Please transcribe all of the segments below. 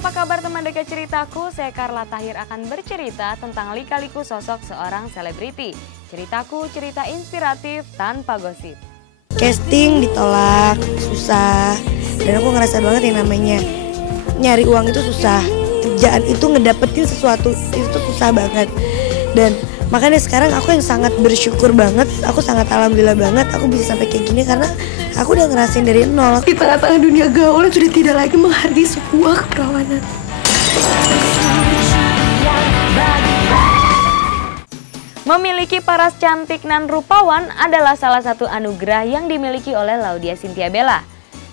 apa kabar teman dekat ceritaku? Saya Carla Tahir akan bercerita tentang lika-liku sosok seorang selebriti. Ceritaku cerita inspiratif tanpa gosip. Casting ditolak, susah. Dan aku ngerasa banget yang namanya nyari uang itu susah. Kerjaan itu ngedapetin sesuatu itu susah banget. Dan makanya sekarang aku yang sangat bersyukur banget. Aku sangat alhamdulillah banget aku bisa sampai kayak gini karena aku udah ngerasain dari nol. Di tengah-tengah dunia gaul yang sudah tidak lagi menghargai sebuah keperawanan. Memiliki paras cantik nan rupawan adalah salah satu anugerah yang dimiliki oleh Laudya Chintya Bella.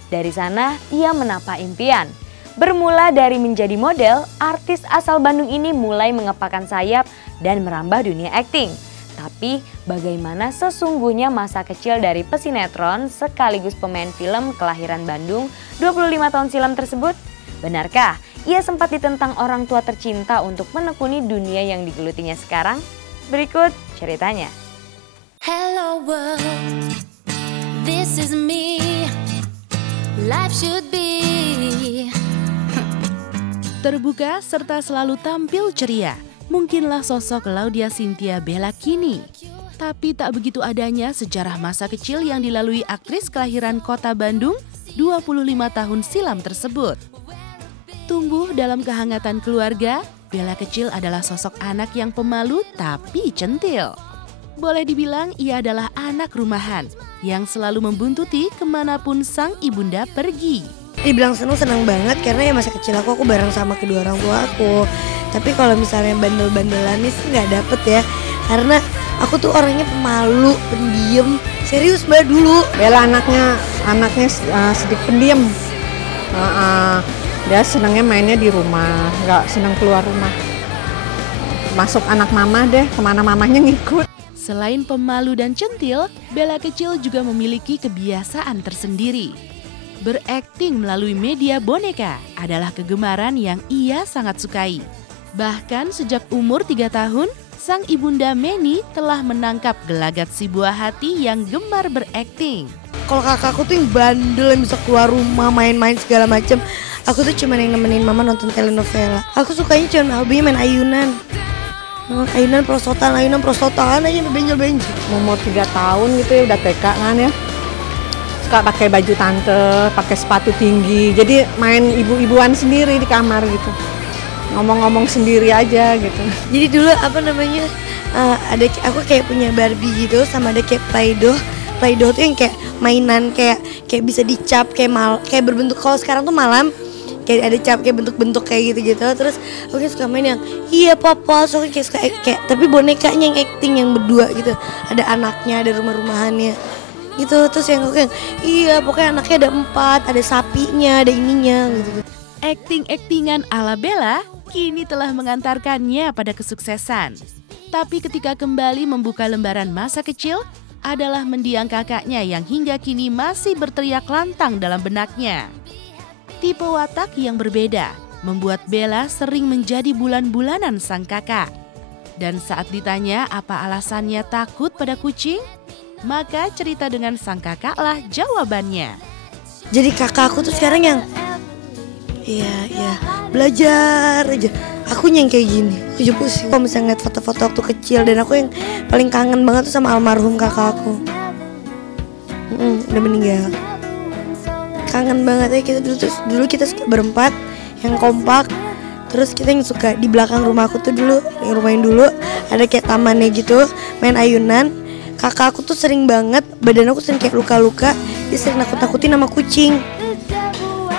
Dari sana ia menapa impian. Bermula dari menjadi model, artis asal Bandung ini mulai mengepakkan sayap dan merambah dunia akting. Tapi bagaimana sesungguhnya masa kecil dari pesinetron sekaligus pemain film kelahiran Bandung 25 tahun silam tersebut? Benarkah ia sempat ditentang orang tua tercinta untuk menekuni dunia yang digelutinya sekarang? Berikut ceritanya. Hello world, this is me. Life should be. Terbuka serta selalu tampil ceria. Mungkinlah sosok Laudya Chintya Bella kini. Tapi tak begitu adanya sejarah masa kecil yang dilalui aktris kelahiran kota Bandung 25 tahun silam tersebut. Tumbuh dalam kehangatan keluarga, Bella kecil adalah sosok anak yang pemalu tapi centil. Boleh dibilang ia adalah anak rumahan yang selalu membuntuti kemanapun sang ibunda pergi. Dibilang seneng banget karena ya masa kecil aku bareng sama kedua orang tua aku. Tapi kalau misalnya bandel-bandelan sih nggak dapet ya. Karena aku tuh orangnya pemalu, pendiam, serius banget dulu. Bella anaknya sedikit pendiam. Dia senangnya mainnya di rumah, nggak senang keluar rumah. Masuk anak mama deh, kemana mamanya ngikut. Selain pemalu dan centil, Bella kecil juga memiliki kebiasaan tersendiri. Berakting melalui media boneka adalah kegemaran yang ia sangat sukai. Bahkan sejak umur 3 tahun, sang ibunda Meni telah menangkap gelagat si buah hati yang gemar berakting. Kalau kakakku tuh yang bandel yang bisa keluar rumah, main-main segala macem. Aku tuh cuma yang nemenin mama nonton telenovela. Aku sukanya cuma hobinya main ayunan. Ayunan prosotan aja benjol-benjol. Umur 3 tahun gitu ya, udah TK kan ya. Suka pakai baju tante, pakai sepatu tinggi. Jadi main ibu-ibuan sendiri di kamar gitu. Ngomong-ngomong sendiri aja gitu. Jadi dulu aku kayak punya Barbie gitu sama ada kayak Play-Doh. Play-Doh tuh yang kayak mainan kayak bisa dicap kayak berbentuk, kalau sekarang tuh malam kayak ada cap kayak bentuk-bentuk kayak gitu-gitu. Terus aku suka main yang iya papa, so kayak suka kayak tapi bonekanya yang acting yang berdua gitu. Ada anaknya, ada rumah-rumahannya gitu. Terus yang aku iya pokoknya anaknya ada 4, ada sapinya, ada ininya gitu. Acting-actingan ala Bella kini telah mengantarkannya pada kesuksesan. Tapi ketika kembali membuka lembaran masa kecil adalah mendiang kakaknya yang hingga kini masih berteriak lantang dalam benaknya. Tipe watak yang berbeda membuat Bella sering menjadi bulan-bulanan sang kakak. Dan saat ditanya apa alasannya takut pada kucing, maka cerita dengan sang kakaklah jawabannya. Jadi kakakku tuh sekarang yang iya belajar aja. Aku yang kayak gini, aku juga pusing. Kalau misalnya ngeliat foto-foto waktu kecil dan aku yang paling kangen banget tuh sama almarhum kakakku. Udah meninggal. Kangen banget ya kita dulu kita berempat yang kompak. Terus kita yang suka di belakang rumah aku tuh dulu, yang rumah yang dulu ada kayak tamannya gitu, main ayunan. Kakak aku tuh sering banget, badan aku sering kayak luka-luka, dia sering nakut-nakutin sama kucing.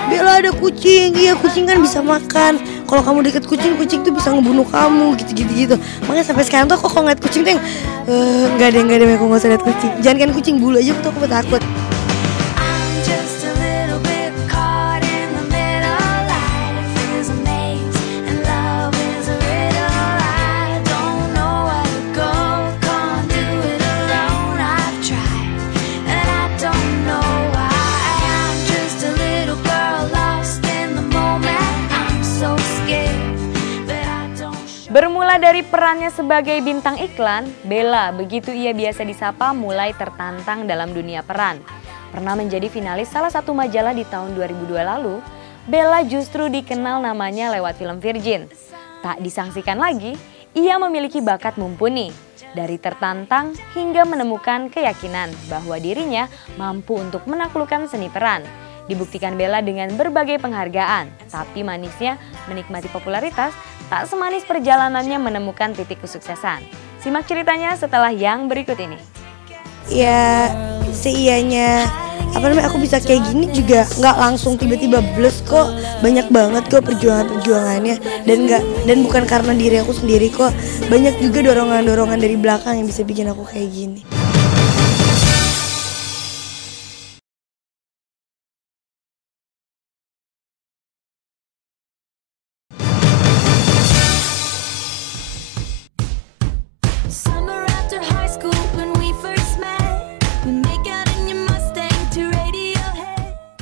Bella ada kucing, iya kucing kan bisa makan. Kalau kamu deket kucing tuh bisa ngebunuh kamu gitu. Makanya sampai sekarang tuh aku kalau ngeliat kucing tuh yang nggak ada aku nggak usah liat kucing. Jangan kan kucing bulu aja tuh aku takut. Bermula dari perannya sebagai bintang iklan, Bella, begitu ia biasa disapa, mulai tertantang dalam dunia peran. Pernah menjadi finalis salah satu majalah di tahun 2002 lalu, Bella justru dikenal namanya lewat film Virgin. Tak disangsikan lagi, ia memiliki bakat mumpuni. Dari tertantang hingga menemukan keyakinan bahwa dirinya mampu untuk menaklukkan seni peran. Dibuktikan Bella dengan berbagai penghargaan, tapi manisnya menikmati popularitas tak semanis perjalanannya menemukan titik kesuksesan. Simak ceritanya setelah yang berikut ini. Ya seianya aku bisa kayak gini juga nggak langsung tiba-tiba bless kok. Banyak banget kok perjuangannya dan bukan karena diri aku sendiri kok. Banyak juga dorongan-dorongan dari belakang yang bisa bikin aku kayak gini.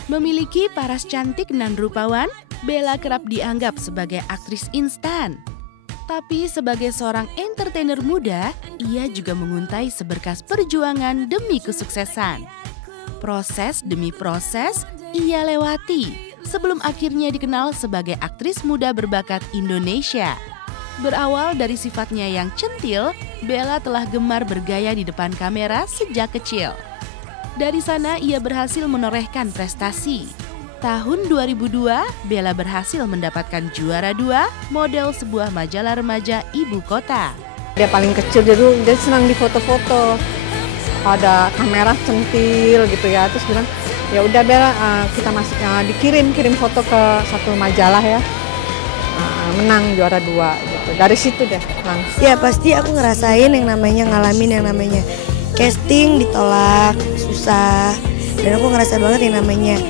Memiliki paras cantik dan rupawan, Bella kerap dianggap sebagai aktris instan. Tapi sebagai seorang entertainer muda, ia juga menguntai seberkas perjuangan demi kesuksesan. Proses demi proses ia lewati sebelum akhirnya dikenal sebagai aktris muda berbakat Indonesia. Berawal dari sifatnya yang centil, Bella telah gemar bergaya di depan kamera sejak kecil. Dari sana ia berhasil menorehkan prestasi. Tahun 2002, Bella berhasil mendapatkan juara 2 model sebuah majalah remaja ibu kota. Dia paling kecil, jadi dia senang di foto-foto. Ada kamera centil gitu ya, terus bilang, ya udah Bella, kita kirim foto ke satu majalah ya. Menang juara 2 gitu. Dari situ deh langsung. Ya pasti aku ngerasain ngalamin yang namanya casting ditolak, susah. Dan aku ngerasa banget yang namanya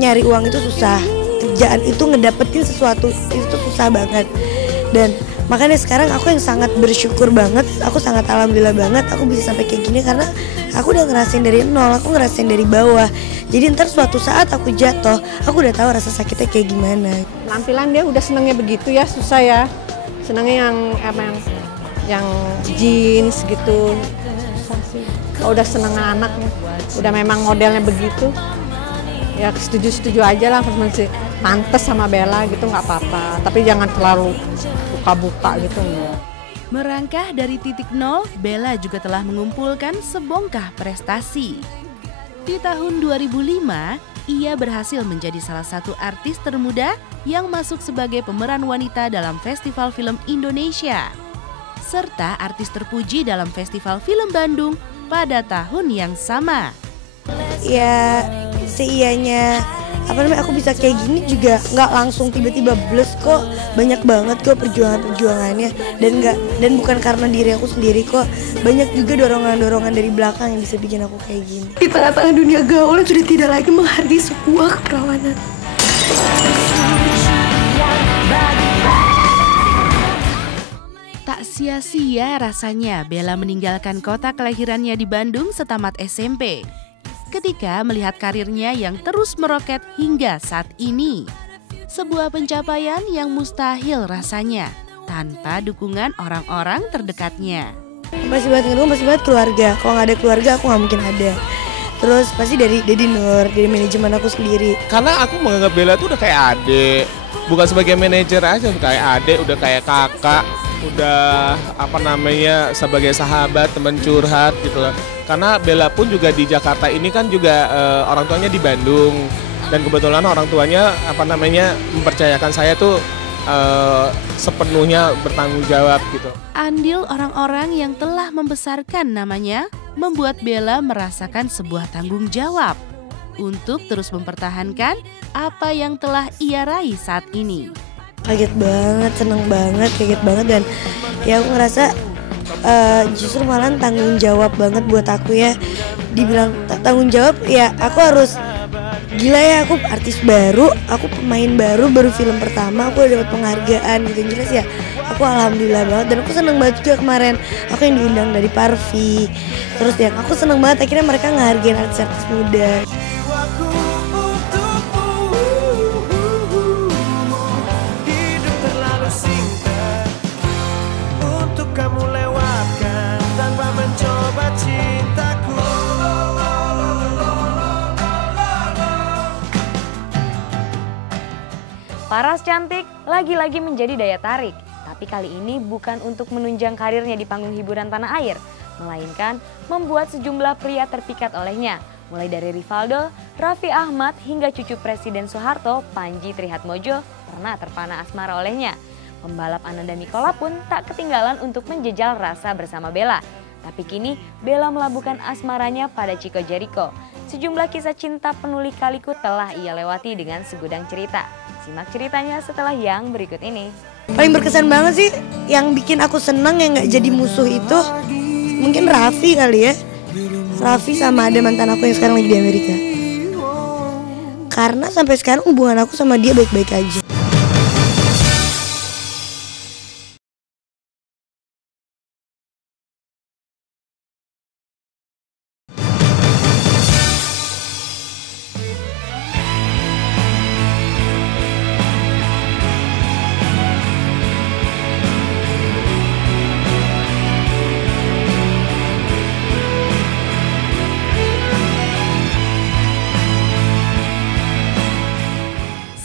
nyari uang itu susah. Kerjaan itu ngedapetin sesuatu itu tuh susah banget. Dan makanya sekarang aku yang sangat bersyukur banget, aku sangat alhamdulillah banget aku bisa sampai kayak gini karena aku udah ngerasain dari nol, aku ngerasain dari bawah. Jadi ntar suatu saat aku jatuh, aku udah tahu rasa sakitnya kayak gimana. Penampilan dia udah senangnya begitu ya, susah ya. Senangnya yang jeans gitu. Kalau udah seneng anaknya, udah memang modelnya begitu, ya setuju aja lah, masih pantes sama Bella gitu nggak apa-apa, tapi jangan terlalu buka-buka gitu. Merangkah dari titik nol, Bella juga telah mengumpulkan sebongkah prestasi. Di tahun 2005, ia berhasil menjadi salah satu artis termuda yang masuk sebagai pemeran wanita dalam Festival Film Indonesia, serta artis terpuji dalam Festival Film Bandung pada tahun yang sama. Ya seianya aku bisa kayak gini juga nggak langsung tiba-tiba bless kok. Banyak banget kok perjuangannya dan bukan karena diri aku sendiri kok. Banyak juga dorongan-dorongan dari belakang yang bisa bikin aku kayak gini. Di tengah-tengah dunia gaul yang sudah tidak lagi menghargai sebuah keperawanan. Tak sia-sia rasanya Bella meninggalkan kota kelahirannya di Bandung setamat SMP. Ketika melihat karirnya yang terus meroket hingga saat ini. Sebuah pencapaian yang mustahil rasanya tanpa dukungan orang-orang terdekatnya. Pasti banget keluarga. Kalau nggak ada keluarga aku nggak mungkin ada. Terus pasti dari Dedi Nur, dari manajemen aku sendiri. Karena aku menganggap Bella tuh udah kayak adik. Bukan sebagai manajer aja, kayak adik, udah kayak kakak. Udah sebagai sahabat, teman curhat gitu loh. Karena Bella pun juga di Jakarta ini kan juga orang tuanya di Bandung. Dan kebetulan orang tuanya mempercayakan saya tuh sepenuhnya bertanggung jawab gitu. Andil orang-orang yang telah membesarkan namanya membuat Bella merasakan sebuah tanggung jawab untuk terus mempertahankan apa yang telah ia raih saat ini. Kaget banget, seneng banget, kaget banget dan ya aku ngerasa justru malah tanggung jawab banget buat aku ya. Dibilang tanggung jawab ya aku harus gila ya, aku artis baru, aku pemain baru film pertama, aku udah dapat penghargaan gitu. Jelas ya aku alhamdulillah banget dan aku seneng banget juga kemarin aku yang diundang dari Parvi. Terus ya aku seneng banget akhirnya mereka ngehargain artis-artis muda. Paras cantik lagi-lagi menjadi daya tarik, tapi kali ini bukan untuk menunjang karirnya di panggung hiburan tanah air, melainkan membuat sejumlah pria terpikat olehnya, mulai dari Rivaldo, Raffi Ahmad hingga cucu Presiden Soeharto, Panji Trihatmojo pernah terpana asmara olehnya. Pembalap Ananda Mikola pun tak ketinggalan untuk menjejal rasa bersama Bella. Tapi kini Bella melabuhkan asmaranya pada Chico Jericho. Sejumlah kisah cinta penuh lika-liku telah ia lewati dengan segudang cerita. Simak ceritanya setelah yang berikut ini. Paling berkesan banget sih yang bikin aku seneng yang gak jadi musuh itu mungkin Raffi kali ya. Raffi sama ada mantan aku yang sekarang lagi di Amerika. Karena sampai sekarang hubungan aku sama dia baik-baik aja.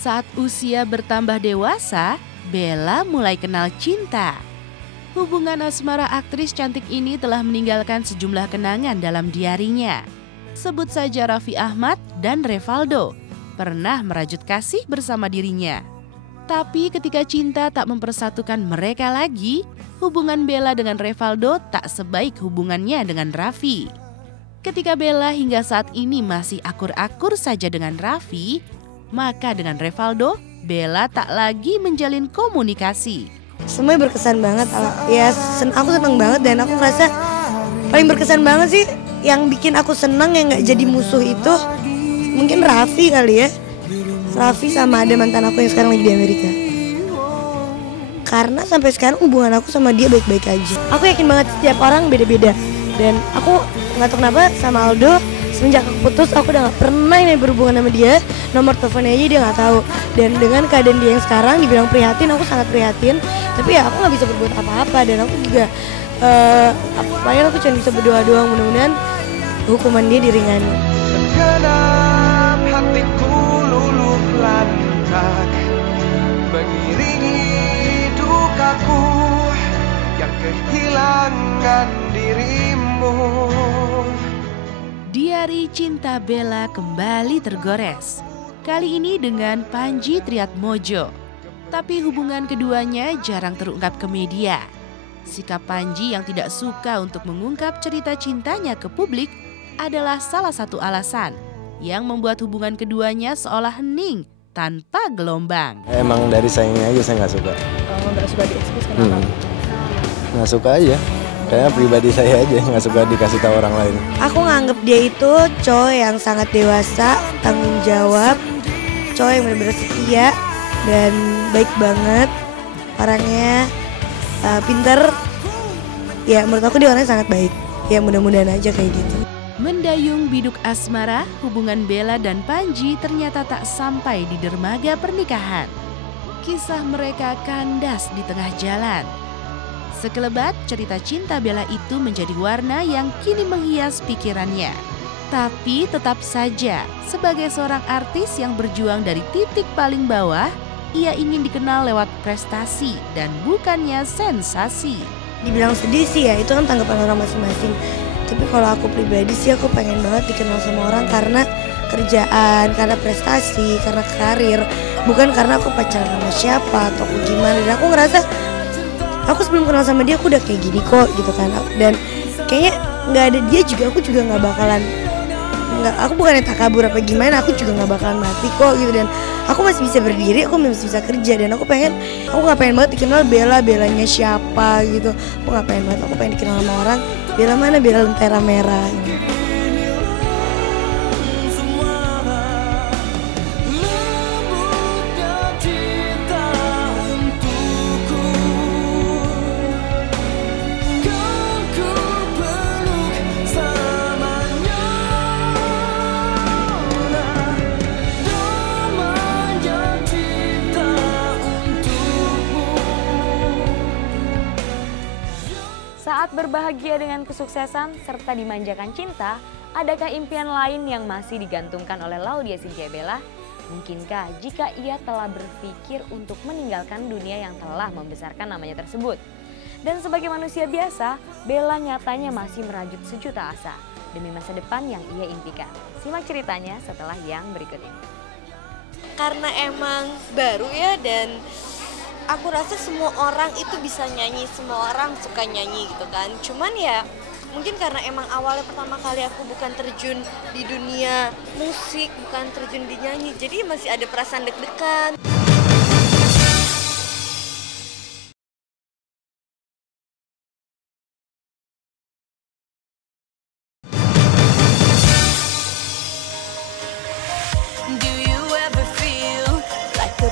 Saat usia bertambah dewasa, Bella mulai kenal cinta. Hubungan asmara aktris cantik ini telah meninggalkan sejumlah kenangan dalam diarinya. Sebut saja Raffi Ahmad dan Rivaldo pernah merajut kasih bersama dirinya. Tapi ketika cinta tak mempersatukan mereka lagi, hubungan Bella dengan Rivaldo tak sebaik hubungannya dengan Raffi. Ketika Bella hingga saat ini masih akur-akur saja dengan Raffi, maka dengan Rivaldo, Bella tak lagi menjalin komunikasi. Semuanya berkesan banget. Ya, aku seneng banget dan aku merasa paling berkesan banget sih yang bikin aku seneng yang gak jadi musuh itu mungkin Raffi kali ya. Raffi sama ada mantan aku yang sekarang lagi di Amerika. Karena sampai sekarang hubungan aku sama dia baik-baik aja. Aku yakin banget setiap orang beda-beda. Dan aku gak tahu kenapa sama Aldo semenjak aku putus aku udah gak pernah ini berhubungan sama dia. Nomor teleponnya aja dia gak tahu. Dan dengan keadaan dia yang sekarang dibilang prihatin, aku sangat prihatin. Tapi ya aku gak bisa berbuat apa-apa. Dan aku juga paling aku cuma bisa berdoa doang, mudah-mudahan hukuman dia diringani. Segenap hatiku luluh lantak mengiringi dukaku yang kehilangan dirimu. Diari cinta Bella kembali tergores. Kali ini dengan Panji Trihatmojo. Tapi hubungan keduanya jarang terungkap ke media. Sikap Panji yang tidak suka untuk mengungkap cerita cintanya ke publik adalah salah satu alasan yang membuat hubungan keduanya seolah hening tanpa gelombang. Emang dari sayangnya aja saya nggak suka. Kalau nggak suka diekspos kenapa? Nggak suka aja. Kayaknya pribadi saya aja nggak suka dikasih tahu orang lain. Aku nganggep dia itu cowok yang sangat dewasa, tanggung jawab, cowok yang benar-benar setia dan baik banget, orangnya pinter. Ya menurut aku dia orangnya sangat baik. Ya mudah-mudahan aja kayak gitu. Mendayung biduk asmara, hubungan Bella dan Panji ternyata tak sampai di dermaga pernikahan. Kisah mereka kandas di tengah jalan. Sekelebat cerita cinta Bella itu menjadi warna yang kini menghias pikirannya. Tapi tetap saja, sebagai seorang artis yang berjuang dari titik paling bawah, ia ingin dikenal lewat prestasi dan bukannya sensasi. Dibilang sedih sih ya, itu kan tanggapan orang masing-masing. Tapi kalau aku pribadi sih aku pengen banget dikenal sama orang karena kerjaan, karena prestasi, karena karir. Bukan karena aku pacaran sama siapa atau aku gimana. Dan aku ngerasa aku sebelum kenal sama dia aku udah kayak gini kok gitu kan. Dan kayaknya gak ada dia juga aku juga gak bakalan, aku bukannya takabur apa gimana, aku juga gak bakalan mati kok gitu. Dan aku masih bisa berdiri, aku masih bisa kerja. Dan aku gak pengen banget dikenal Bellanya siapa gitu. Aku gak pengen banget, aku pengen dikenal sama orang Bella mana, Bella Lentera Merah gitu. Saat berbahagia dengan kesuksesan serta dimanjakan cinta, adakah impian lain yang masih digantungkan oleh Laudya Chintya Bella? Mungkinkah jika ia telah berpikir untuk meninggalkan dunia yang telah membesarkan namanya tersebut? Dan sebagai manusia biasa, Bella nyatanya masih merajut sejuta asa demi masa depan yang ia impikan. Simak ceritanya setelah yang berikut ini. Karena emang baru ya, dan aku rasa semua orang itu bisa nyanyi, semua orang suka nyanyi gitu kan. Cuman ya mungkin karena emang awalnya pertama kali aku bukan terjun di dunia musik, bukan terjun di nyanyi, jadi masih ada perasaan deg-degan.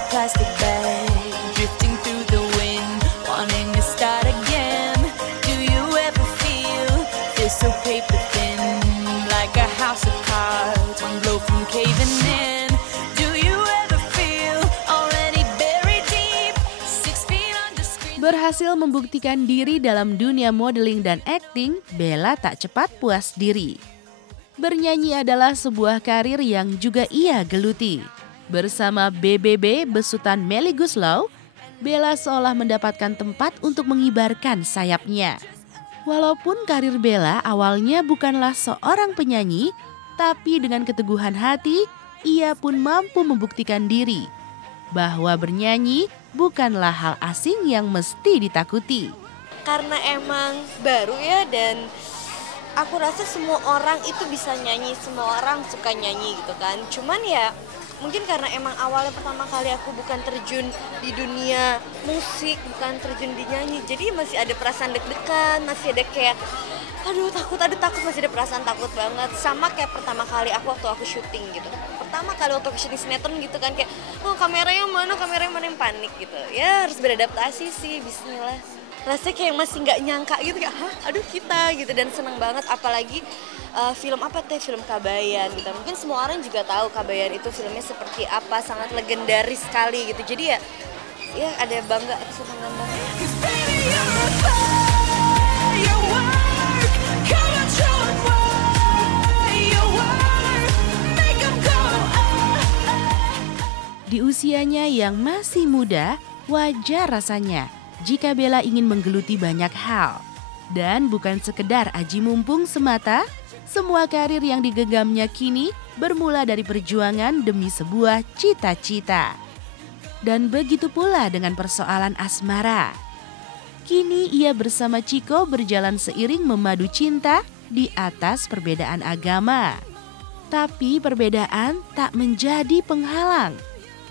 Plastic bag drifting through the wind, wanting to start again. Do you ever feel so paper thin, like a house of cards, one blow from caving in? Do you ever feel already buried deep, 6 feet under screen? Berhasil membuktikan diri dalam dunia modeling dan acting, Bella tak cepat puas diri. Bernyanyi adalah sebuah karir yang juga ia geluti. Bersama BBB besutan Melly Goeslaw, Bella seolah mendapatkan tempat untuk mengibarkan sayapnya. Walaupun karir Bella awalnya bukanlah seorang penyanyi, tapi dengan keteguhan hati, ia pun mampu membuktikan diri bahwa bernyanyi bukanlah hal asing yang mesti ditakuti. Karena emang baru ya, dan aku rasa semua orang itu bisa nyanyi, semua orang suka nyanyi gitu kan. Cuman ya mungkin karena emang awalnya pertama kali aku bukan terjun di dunia musik, bukan terjun di nyanyi, jadi masih ada perasaan deg-degan, masih ada kayak aduh takut, masih ada perasaan takut banget. Sama kayak pertama kali waktu aku syuting gitu, pertama kali waktu aku syuting sinetron gitu kan, kayak oh kameranya mana yang panik gitu. Ya harus beradaptasi sih, bismillah. Rasanya kayak masih nggak nyangka gitu, kayak aduh kita gitu, dan seneng banget. Apalagi film film Kabayan gitu. Mungkin semua orang juga tahu Kabayan itu filmnya seperti apa, sangat legendaris sekali gitu. Jadi ya ada bangga, senang banget. Di usianya yang masih muda, wajar rasanya jika Bella ingin menggeluti banyak hal. Dan bukan sekedar aji mumpung semata, semua karir yang digenggamnya kini bermula dari perjuangan demi sebuah cita-cita. Dan begitu pula dengan persoalan asmara. Kini ia bersama Chico berjalan seiring memadu cinta di atas perbedaan agama. Tapi perbedaan tak menjadi penghalang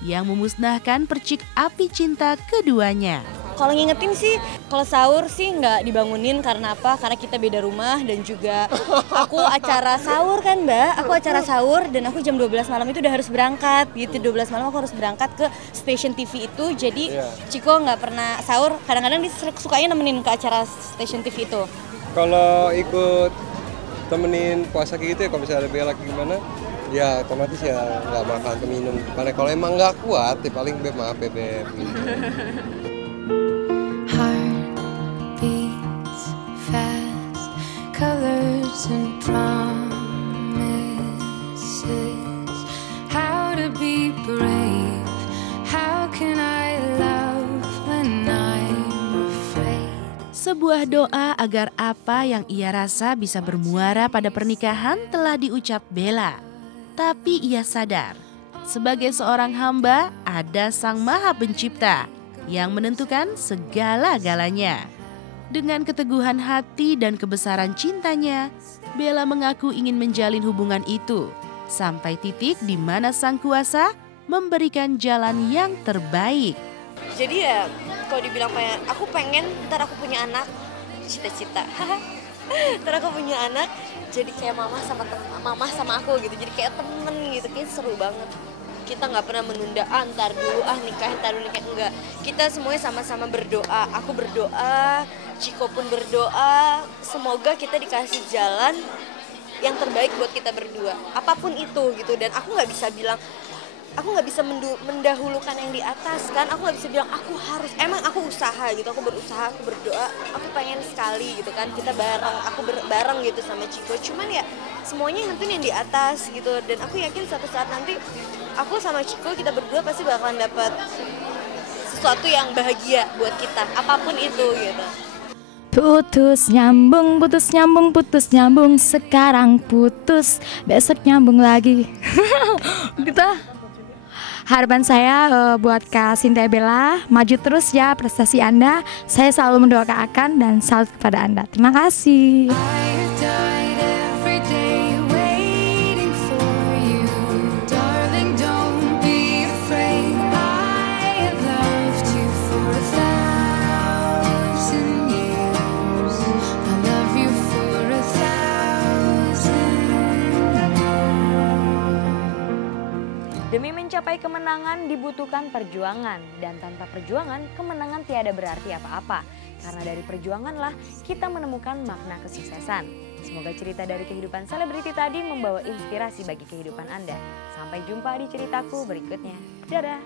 yang memusnahkan percik api cinta keduanya. Kalau ngingetin sih, kalau sahur sih nggak dibangunin. Karena apa? Karena kita beda rumah, dan juga aku acara sahur kan Mbak. Aku acara sahur dan aku jam 12 malam itu udah harus berangkat gitu. 12 malam aku harus berangkat ke stasiun TV itu. Jadi Chico nggak pernah sahur. Kadang-kadang dia sukanya nemenin ke acara stasiun TV itu. Kalau ikut temenin puasa gitu ya, kalau misalnya ada Bella gimana, ya otomatis ya nggak makan atau minum. Kalau emang nggak kuat, ya paling maaf bebek gitu. Beats fast, colors and promises. How to be brave? How can I love when I'm afraid? Sebuah doa agar apa yang ia rasa bisa bermuara pada pernikahan telah diucap Bella. Tapi ia sadar, sebagai seorang hamba ada Sang Maha Pencipta yang menentukan segala-galanya. Dengan keteguhan hati dan kebesaran cintanya, Bella mengaku ingin menjalin hubungan itu sampai titik di mana Sang Kuasa memberikan jalan yang terbaik. Jadi ya kalau dibilang kayak aku pengen ntar aku punya anak, cita-cita. Ntar aku punya anak jadi kayak mama sama aku gitu, jadi kayak temen gitu, kayak seru banget. Kita nggak pernah menunda ntar dulu nikah, enggak. Kita semuanya sama-sama berdoa. Aku berdoa, Chico pun berdoa. Semoga kita dikasih jalan yang terbaik buat kita berdua, apapun itu gitu. Dan aku nggak bisa bilang aku nggak bisa mendahulukan yang di atas kan. Aku nggak bisa bilang aku harus, emang aku usaha gitu, aku berusaha, aku berdoa, aku pengen sekali gitu kan kita bareng, aku bareng gitu sama Chico. Cuman ya semuanya yang nentuin yang di atas gitu, dan aku yakin suatu saat nanti aku sama Chico, kita berdua pasti bakalan dapat sesuatu yang bahagia buat kita, apapun itu gitu. Putus nyambung, putus nyambung, putus nyambung. Sekarang putus, besok nyambung lagi. Gitu. Harapan saya buat Kak Cynthia Bella, maju terus ya prestasi Anda. Saya selalu mendoakan dan salut kepada Anda. Terima kasih. Demi mencapai kemenangan dibutuhkan perjuangan, dan tanpa perjuangan kemenangan tiada berarti apa-apa. Karena dari perjuanganlah kita menemukan makna kesuksesan. Semoga cerita dari kehidupan selebriti tadi membawa inspirasi bagi kehidupan Anda. Sampai jumpa di ceritaku berikutnya. Dadah!